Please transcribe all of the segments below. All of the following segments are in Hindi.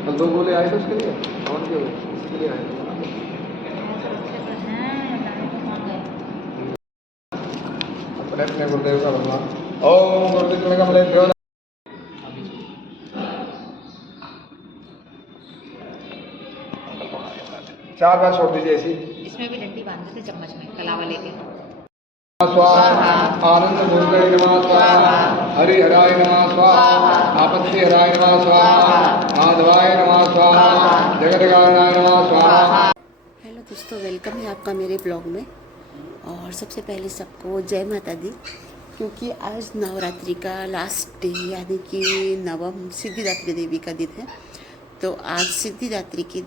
कल 2 गोले आए थे उसके लिए और के उसके लिए आए थे अपने अपने गुरुदेव का भगवान ओम गुरुदेव का मलेभ्यो 4 बार छोड़ दीजिए ऐसी इसमें भी डंडी बांधते थे चम्मच में कलावा लेके। स्वाहा आनंद मूर्तये नमः स्वाहा हरिहराय नमः स्वाहा आपत्ति हराय नमः स्वाहा माधवाय नमः स्वाहा जगदगारणाय नमः स्वाहा। हेलो दोस्तों, वेलकम है आपका मेरे ब्लॉग में। और सबसे पहले सबको जय माता दी, क्योंकि आज नवरात्रि का लास्ट डे यानी कि नवम सिद्धिदात्री देवी का दिन है। तो आज सिद्धिदात्री की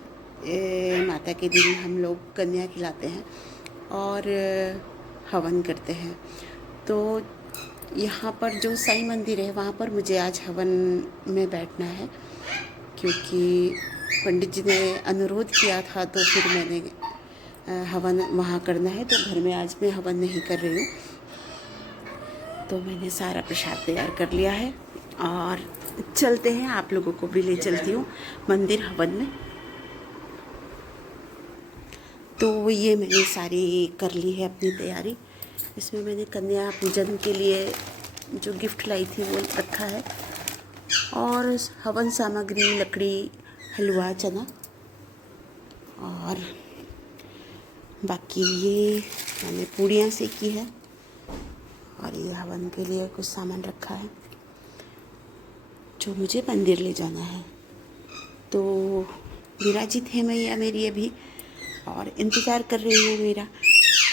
माता के दिन हम लोग कन्या खिलाते हैं और हवन करते हैं। तो यहाँ पर जो साईं मंदिर है वहाँ पर मुझे आज हवन में बैठना है, क्योंकि पंडित जी ने अनुरोध किया था, तो फिर मैंने हवन वहाँ करना है। तो घर में आज मैं हवन नहीं कर रही हूँ, तो मैंने सारा प्रसाद तैयार कर लिया है और चलते हैं। आप लोगों को भी ले चलती हूँ मंदिर हवन में। तो ये मैंने सारी कर ली है अपनी तैयारी। इसमें मैंने कन्या पूजन के लिए जो गिफ्ट लाई थी वो रखा है, और हवन सामग्री लकड़ी, हलवा, चना और बाकी ये मैंने पूड़ियाँ सेकी है, और ये हवन के लिए कुछ सामान रखा है जो मुझे मंदिर ले जाना है। तो विराजित है मैया मेरी अभी, और इंतज़ार कर रही है मेरा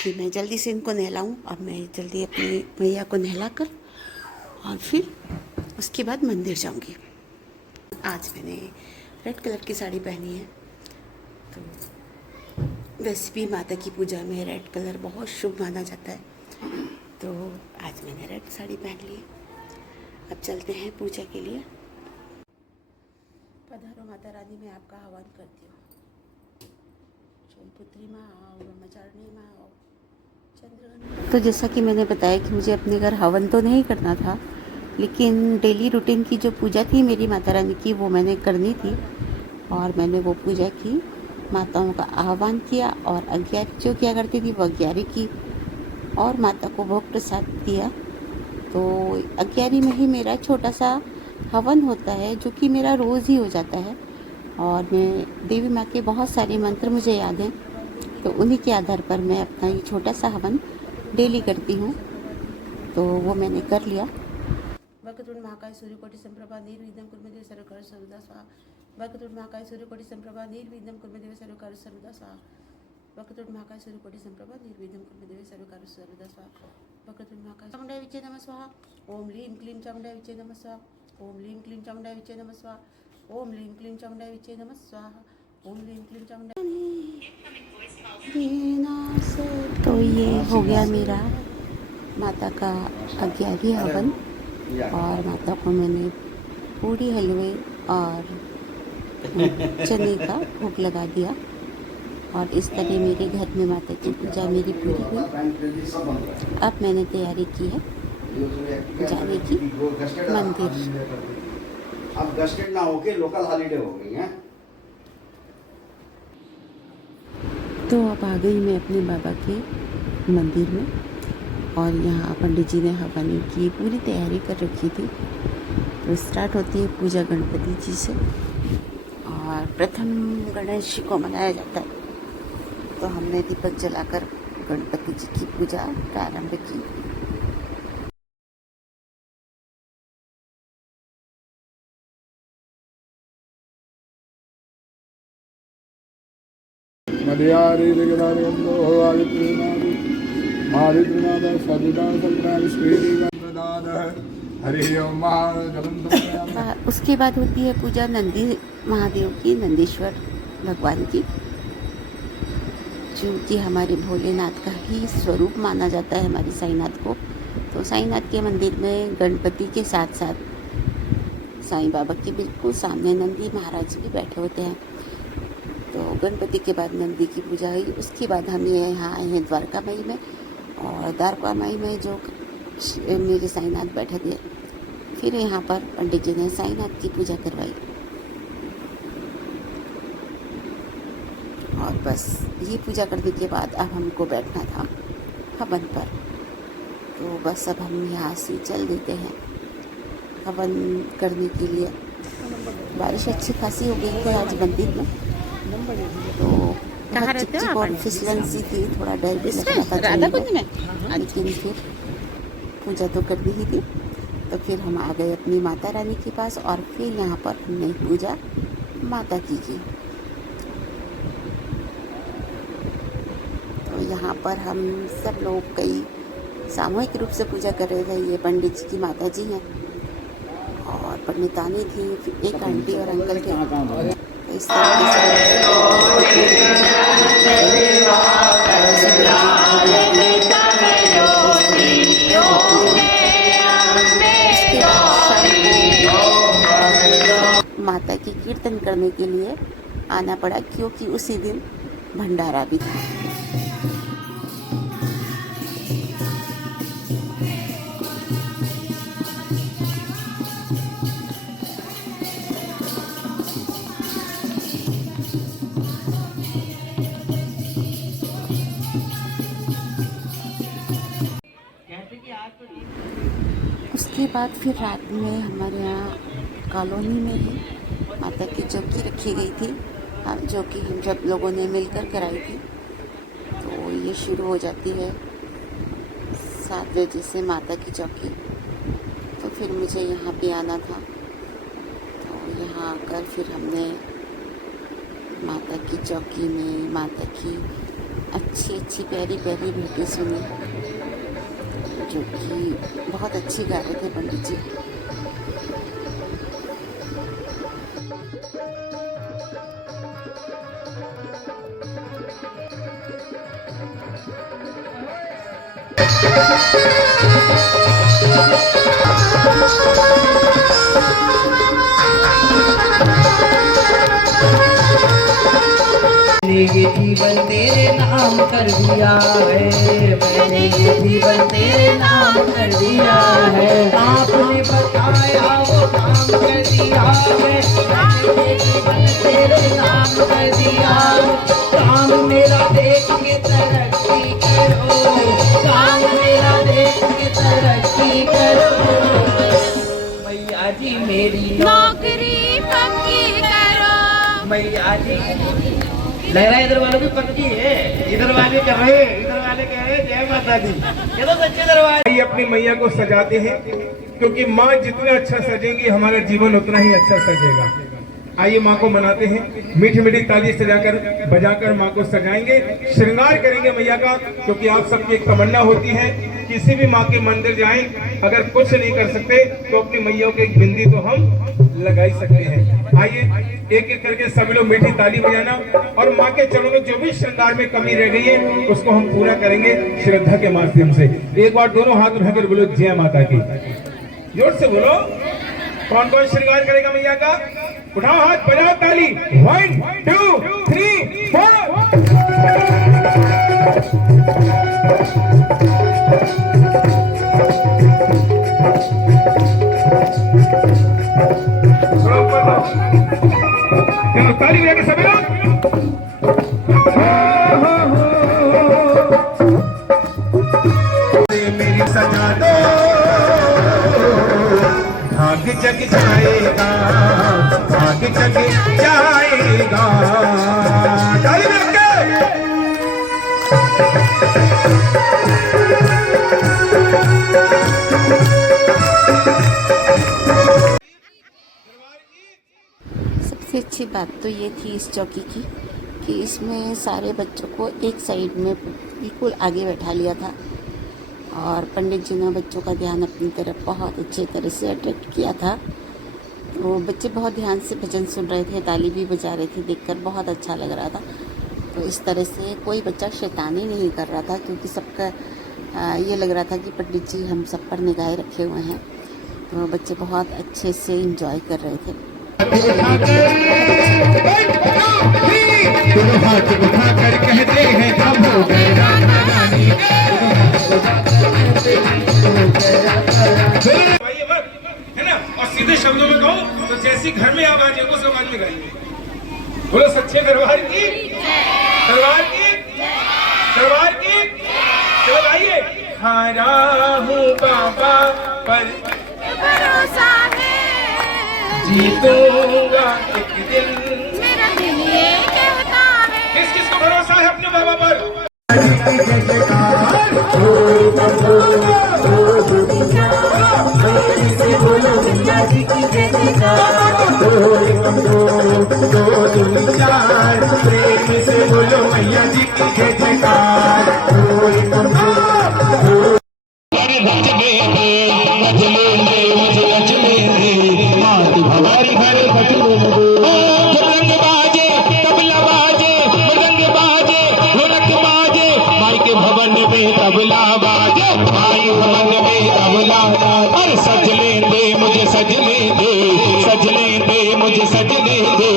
कि मैं जल्दी से इनको नहलाऊं। अब मैं जल्दी अपनी मैया को नहला कर और फिर उसके बाद मंदिर जाऊंगी। आज मैंने रेड कलर की साड़ी पहनी है। तो वैसे भी माता की पूजा में रेड कलर बहुत शुभ माना जाता है, तो आज मैंने रेड साड़ी पहन ली है। अब चलते हैं पूजा के लिए। पधारो माता रानी, मैं आपका हवन करती हूँ। पुत्री माँ आओ, ब्रह्मचारिणी माँ आओ, चंद्र। तो जैसा कि मैंने बताया कि मुझे अपने घर हवन तो नहीं करना था, लेकिन डेली रूटीन की जो पूजा थी मेरी माता रानी की, वो मैंने करनी थी। और मैंने वो पूजा की, माताओं का आह्वान किया, और अग्यारी जो किया करती थी वो अग्यारी की, और माता को भोग प्रसाद दिया। तो अग्यारी में ही मेरा छोटा सा हवन होता है, जो कि मेरा रोज़ ही हो जाता है। और मैं देवी माँ के बहुत सारे मंत्र मुझे याद हैं, तो उन्हीं के आधार पर मैं अपना ये छोटा सा हवन डेली करती हूँ। तो वो मैंने कर लिया। वक्रतुंड महाकाय सूर्यकोटि संप्रभा निर्विघ्नं कुर्मदेव सर्वकार्य सर्वदा स्वाहा। वक्रतुंड महाकाय सूर्यकोटि संप्रभा निर्विघ्नं कुर्मदेव सर्वकार्य सर्वदा स्वाहा। वक्रतुंड महाकाय सूर्यकोटि संप्रभा निर्विघ्नं कुर्मदेव सर्वकार्य सर्वदा स्वाहा। वक्रतुंड महाकाय चामुंडाय विचे नमः स्वाहा। ओम लीं क्लीं चामुंडाय विचे नमः स्वाहा। ओम लीं क्लीं चामुंडाय विचे नमः स्वाहा। ओम लीं क्लीं चामुंडाय विचे नमः स्वाहा। ओम लीं क्लीं चामुंडाय। तो ये हो गया मेरा माता का अग्यारी हवन, और माता को मैंने पूरी, हलवे और चने का भोग लगा दिया। और इस तरह मेरे घर में माता की पूजा मेरी पूरी हुई। अब मैंने तैयारी की है जाने की मंदिर। अब गस्टेड ना होके लोकल हॉलीडे हो गई है। तो अब आ गई मैं अपने बाबा के मंदिर में, और यहाँ पंडित जी ने हवन की पूरी तैयारी कर रखी थी। तो स्टार्ट होती है पूजा गणपति जी से, और प्रथम गणेश जी को मनाया जाता है। तो हमने दीपक जलाकर गणपति जी की पूजा प्रारंभ की। मध्यारी जगदानंदो आदित्यनादि मादित्यनाद सविता संग्राम श्री प्रदान हरि ओम महाजलंतम। उसके बाद होती है पूजा नंदी महादेव की, नंदीश्वर भगवान की, जो कि हमारे भोलेनाथ का ही स्वरूप माना जाता है, हमारी साईनाथ को। तो साईनाथ के मंदिर में गणपति के साथ साथ साईं बाबा के बिल्कुल सामने नंदी महाराज भी बैठे होते हैं। तो गणपति के बाद नंदी की पूजा हुई। उसके बाद हम यहाँ आए हैं द्वारका माई में, और द्वारका माई में जो मेरे साईनाथ बैठे थे, फिर यहाँ पर पंडित जी ने साईनाथ की पूजा करवाई। और बस ये पूजा करने के बाद अब हमको बैठना था हवन पर। तो बस अब हम यहाँ से चल देते हैं हवन करने के लिए। बारिश अच्छी खासी हो गई थी आज मंदिर में, तो कहाँ रहते हो आप? बहुत फिसलन सी थी, थोड़ा डर भी लग रहा था राधाकुंज में। लेकिन फिर पूजा तो करनी ही थी। तो फिर हम आ गए अपनी माता रानी के पास और फिर यहाँ पर हमने पूजा माता की। तो यहाँ पर हम सब लोग कई सामूहिक रूप से पूजा कर रहे थे। ये पंडित जी की माता जी हैं और पंडितानी थी, फिर एक आंटी और अंकल थे। तो इस तरीके से माता की कीर्तन करने के लिए आना पड़ा, क्योंकि उसी दिन भंडारा भी था। उसके बाद फिर रात में हमारे यहाँ कॉलोनी में ही माता की चौकी रखी गई थी, जो कि हम सब लोगों ने मिलकर कराई थी। तो ये शुरू हो जाती है 7 बजे से माता की चौकी। तो फिर मुझे यहाँ पे आना था, तो यहाँ आकर फिर हमने माता की चौकी में माता की अच्छी अच्छी प्यारी प्यारी भेंटें सुनी, जो कि बहुत अच्छी गा रहे थे पंडित जी। मैंने ये जीवन तेरे नाम कर दिया है, मैंने ये जीवन तेरे नाम कर दिया है। आपने बताया वो काम कर दिया है, मैंने ये जीवन तेरे नाम कर दिया। काम मेरा देख के तरक्की करो, काम मेरा देख के तरक्की करो। मैया जी मेरी नौकरी पक्की करो। मैया जी लहरा इधर वालों की पक्की है, इधर वाले कर रहे हैं, इधर वाले कह रहे हैं जय माता दी। ये तो सच्चे दरबार। अपनी मैया को सजाते हैं, क्योंकि माँ जितना अच्छा सजेंगी हमारा जीवन उतना ही अच्छा सजेगा। आइए माँ को मनाते हैं, मीठी मीठी ताली सजाकर बजाकर माँ को सजाएंगे, श्रृंगार करेंगे मैया का। क्योंकि आप सबकी एक तमन्ना होती है, किसी भी माँ के मंदिर जाएं, अगर कुछ नहीं कर सकते तो अपनी मैया को एक बिंदी तो हम लगा ही सकते हैं। आइए एक एक करके सभी लोग मीठी ताली बजाना और माँ के चरणों में जो भी श्रृंगार में कमी रह गई है उसको हम पूरा करेंगे श्रद्धा के माध्यम से। एक बार दोनों हाथ उठाकर बोलो जय माता की, जोर से बोलो। कौन कौन श्रृंगार करेगा मैया का? उठाओ हाथ, बजाओ ताली। 1 2 3 4। चलो ताली बजा के सभी लोग। मेरी सजा दो, भाग्य जग जाएगा, भाग्य जग जाएगा। ताली बजा सबसे अच्छी बात तो ये थी इस चौकी की कि इसमें सारे बच्चों को एक साइड में बिल्कुल आगे बैठा लिया था और पंडित जी ने बच्चों का ध्यान अपनी तरफ बहुत अच्छे तरह से अट्रैक्ट किया था। तो बच्चे बहुत ध्यान से भजन सुन रहे थे, ताली भी बजा रहे थे, देखकर बहुत अच्छा लग रहा था। तो इस तरह से कोई बच्चा शैतानी नहीं कर रहा था, क्योंकि सबका ये लग रहा था कि पंडित जी हम सब पर निगाहें रखे हुए हैं। तो बच्चे बहुत अच्छे से एंजॉय कर रहे थे। दोनों हाथ उठाकर कहते हैं हम हो गए राधा रानी। है ना? और सीधे शब्दों में कहो तो जैसी घर में आवाज है उस आवाज में गाइए। बोलो सच्चे दरबार की। दरबार की दरबार की। चलो गाइए। हारा हूँ बाबा पर भरोसा है, जीतूंगा एक दिन। मेरा दिल ये कहता है। किस किस को भरोसा है अपने बाबा पर? प्रेम से बोलो मैया जी की जय जयकार। मृदंग बाजे, तबला बाजे, मृदंग बाजे, ढोलक बाजे, माई के भवन में तबला बाजे, माई भवन में तबला। अरे सजने दे मुझे सजने दे, सजने दे मुझे सजने दे,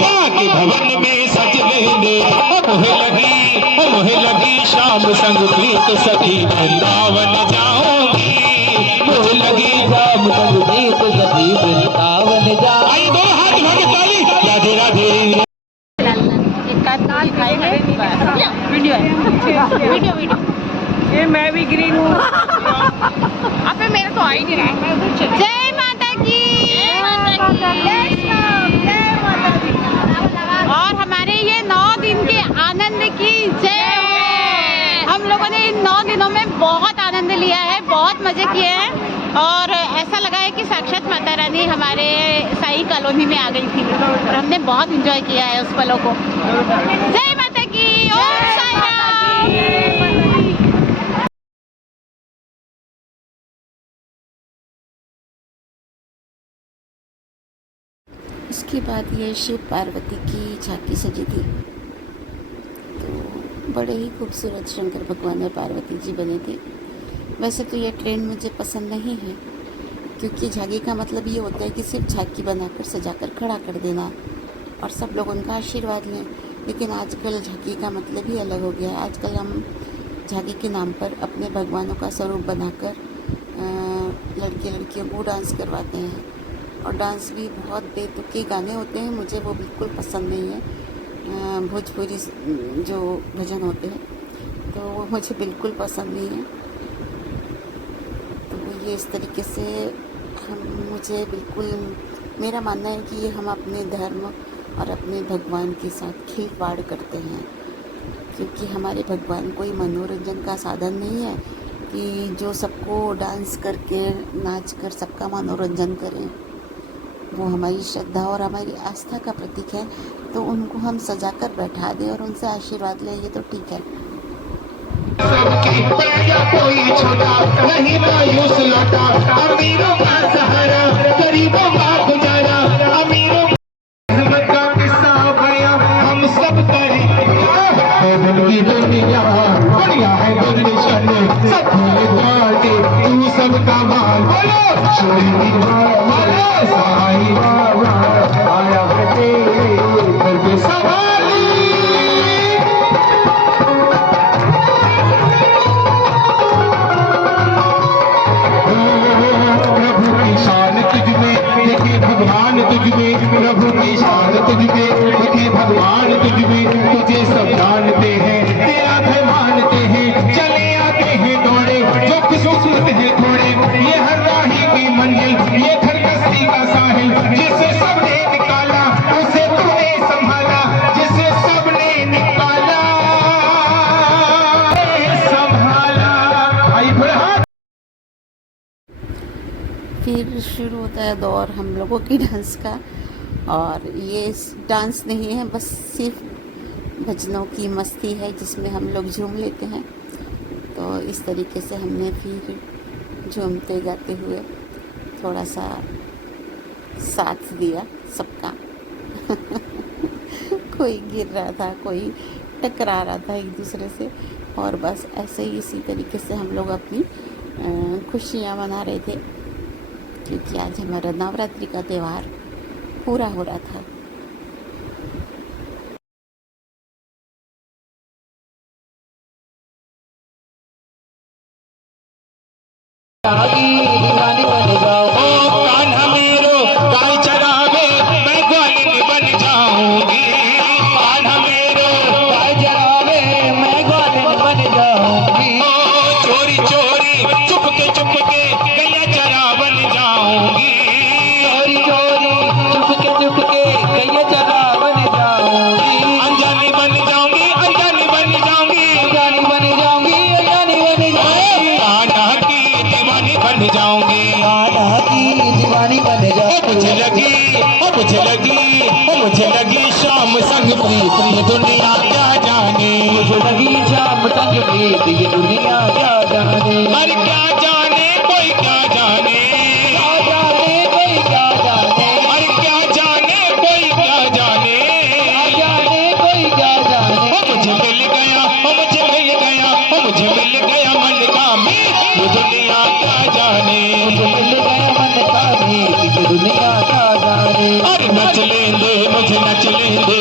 माँ के भवन में सजने दे। मोहे लगी शाम संग प्रीत सखी, वृंदावन जाऊंगी। मोहे लगी शाम संग प्रीत सखी, वृंदावन जाऊंगी। आइए दोनों हाथ उठा के ताली। राधे राधे। वीडियो है, वीडियो वीडियो। ये मैं भी ग्रीन हूँ। अबे मेरा तो आ ही नहीं रहा है, मैं उधर चली। जय माता की, जय माता की, जय माता की। और हमारे ये 9 दिन के आनंद की जय हो। हम लोगों ने इन 9 दिनों में बहुत आनंद लिया है, बहुत मजे किए हैं और ऐसा लगा है कि साक्षात माता रानी हमारे साई कॉलोनी में आ गई थी और हमने बहुत एंजॉय किया है उस पलों को। जय माता की, ओम साई राम। इसके बाद ये शिव पार्वती की झांकी सजी थी, तो बड़े ही खूबसूरत शंकर भगवान और पार्वती जी बने थे। वैसे तो ये ट्रेंड मुझे पसंद नहीं है, क्योंकि झांकी का मतलब ये होता है कि सिर्फ झांकी बनाकर सजाकर खड़ा कर देना और सब लोग उनका आशीर्वाद लें। लेकिन आजकल झांकी का मतलब ही अलग हो गया है। आजकल हम झांकी के नाम पर अपने भगवानों का स्वरूप बनाकर लड़के लड़कियों को डांस करवाते हैं और डांस भी बहुत बेतुके गाने होते हैं, मुझे वो बिल्कुल पसंद नहीं है। भोजपुरी जो भजन होते हैं तो वो मुझे बिल्कुल पसंद नहीं है। तो ये इस तरीके से मुझे बिल्कुल, मेरा मानना है कि ये हम अपने धर्म और अपने भगवान के साथ खिलवाड़ करते हैं, क्योंकि हमारे भगवान कोई मनोरंजन का साधन नहीं है कि जो सबको डांस करके नाच कर सबका मनोरंजन करें। वो हमारी श्रद्धा और हमारी आस्था का प्रतीक है, तो उनको हम सजा कर बैठा दें और उनसे आशीर्वाद लें, ये तो ठीक है। कोई छोटा नहीं मायूस लौटा, अमीरों का सहारा गरीबों का गुजारा, अमीरों का किस्सा बया हम सब करें। की दुनिया बढ़िया है गुलशन, सब बाटे तू सबका माल। बोलो साईं बाबा आया है तेरे दर पे सवाली। प्रभु की शान तुझ में देखे भगवान तुझ में, प्रभु की शान तुझ में देखे भगवान तुझ में। तुझे सब जानते हैं, तेरा भय मानते हैं, चले आते हैं दौड़े जो खुशकिस्मत है थोड़े। ये हर राही की मंजिल, ये घर कस्ती का साहिल, जिसे सबने निकाला उसे तूने संभाला, जिसे सबने निकाला संभाला। आई बढ़ा। फिर शुरू होता है दौर हम लोगों की डांस का, और ये डांस नहीं है, बस सिर्फ भजनों की मस्ती है जिसमें हम लोग झूम लेते हैं। तो इस तरीके से हमने फिर झूमते गाते हुए थोड़ा सा साथ दिया सबका। कोई गिर रहा था, कोई टकरा रहा था एक दूसरे से, और बस ऐसे ही इसी तरीके से हम लोग अपनी खुशियाँ मना रहे थे, क्योंकि आज हमारा नवरात्रि का त्यौहार पूरा हो रहा था। दीवानी बन जाओ, ओ कान्हा मेरो गाय चरावे, मैं ग्वालिनी बन जाऊंगी। कान्हा मेरो गाय मुझे लगी शाम संग प्रीत ये दुनिया क्या जाने, मुझे लगी शाम संग प्रीत ये दुनिया क्या जाने, अरे क्या जाने कोई क्या जाने, क्या जाने कोई क्या जाने, अरे क्या जाने कोई क्या जाने, क्या जाने कोई क्या जाने, मुझे मिल गया मुझे मिल गया मुझे मिल गया मन का मीत ये दुनिया क्या जाने, मुझे मिल गया मन का मीत ये दुनिया क्या जाने, अरे नच लेंदे मुझे नच लेंदे।